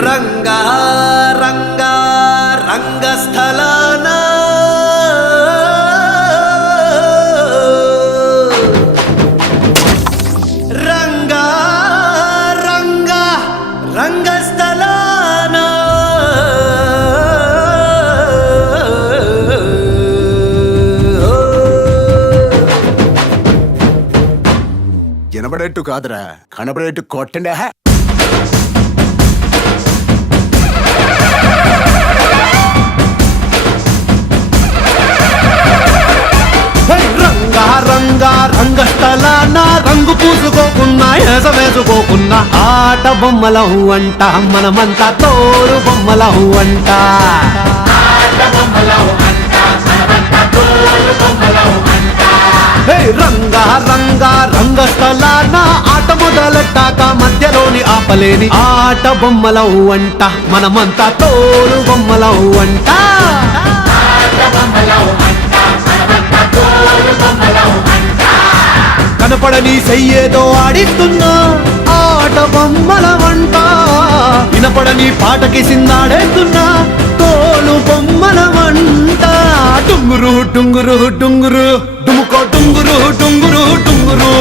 రంగా రంగా రంగస్థలాన రంగా రంగా రంగస్థలాన వినబడేట్టు కాదురా, కనబడేట్టు కొట్టండి. రంగా రంగా రంగస్థలాన రంగు పూసుకోకున్నా ఏస వేసుకోకున్నా ఆట బొమ్మలహు అంట మనమంతా తోడు బొమ్మలహు అంట. రంగా రంగా రంగస్థలాన ఆట మొదలెట్టాక మధ్యలోని ఆపలేని ఆట బొమ్మలహు అంట మనమంతా తోడు బొమ్మలహు అంట. కనపడని చెయ్యేదో ఆడిస్తున్నా ఆట బొమ్మల వంట, వినపడని పాటకి సిందాడేస్తున్నా తోలు బొమ్మల వంట. టుంగురు టుంగురు టుంగురు డుముకో టుంగురు టుంగురు టుంగురు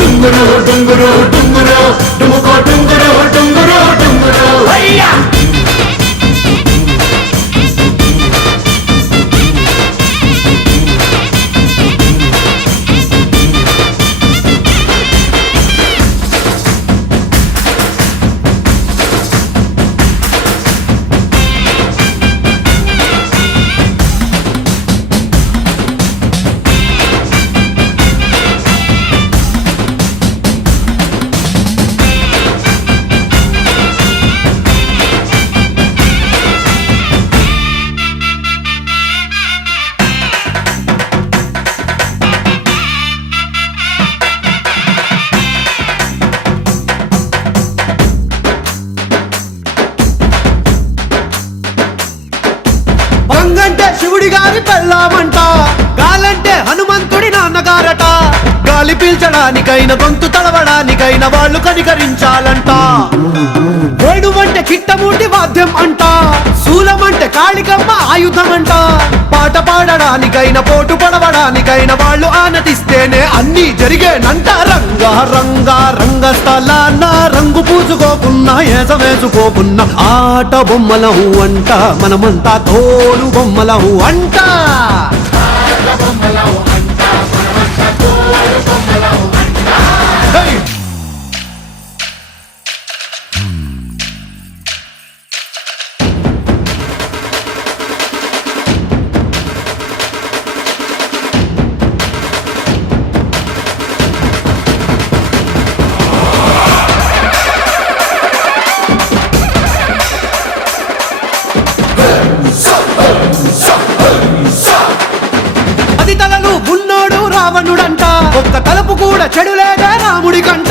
టుంగురు టుంగురు టుంగురు డుముకో టుంగురు టుంగురు టుంగురు అయ్యా. రంగంటే శివుడి గారి పెళ్ళామంట, గాలంటే హనుమంతుడి నాన్నగారట. గాలి పీల్చడానికైనా గొంతు తడవడానికైనా వాళ్ళు కనికరించాలంట. వేణువంటే కిట్టమూటి వాద్యం అంట, శూలమంటే కాళికమ్మ ఆయుధం అంట. పాట పాడడానికైనా పోటు పడవడానికైనా వాళ్ళు ఆనతిస్తేనే అన్ని జరిగేనంట. రంగా రంగా రంగస్థలాన రంగు పూసుకోకున్నా ఏస వేసుకోకున్నా ఆట బొమ్మలహు అంట మనమంతా తోలు బొమ్మలహు అంట. పది తలలు ఉన్నోడు రావణుడంట, ఒక్క తలుపు కూడా చెడులేదే రాముడి కంట.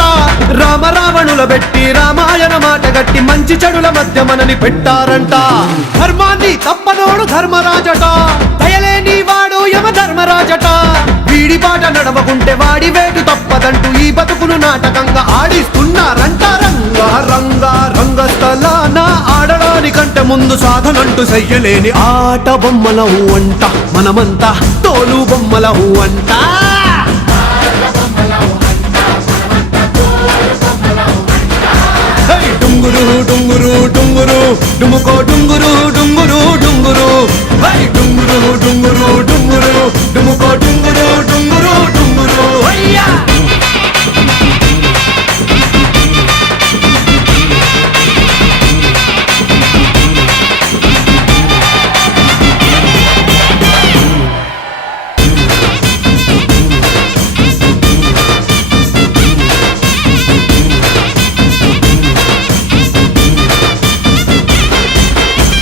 రామ రావణుల పెట్టి రామాయణ మాట గట్టి మంచి చెడుల మధ్య మనని పెట్టారంట. ధర్మాన్ని తప్పనోడు ధర్మరాజట, దయలేని వాడు యమ ధర్మరాజట. వీడి పాట నడవకుంటే వాడి వేటు తప్పదంటూ ఈ బతుకును నాటకంగా ఆడిస్తున్నారంట. రంగా రంగా రంగస్థలాన ఆడడానికంటే ముందు సాధనంటూ చెయ్యలేని ఆట బొమ్మలహు అంట మనమంతా తోలు బొమ్మలహు అంట. టుంగురు టుంగురు టుంగురు డుముకో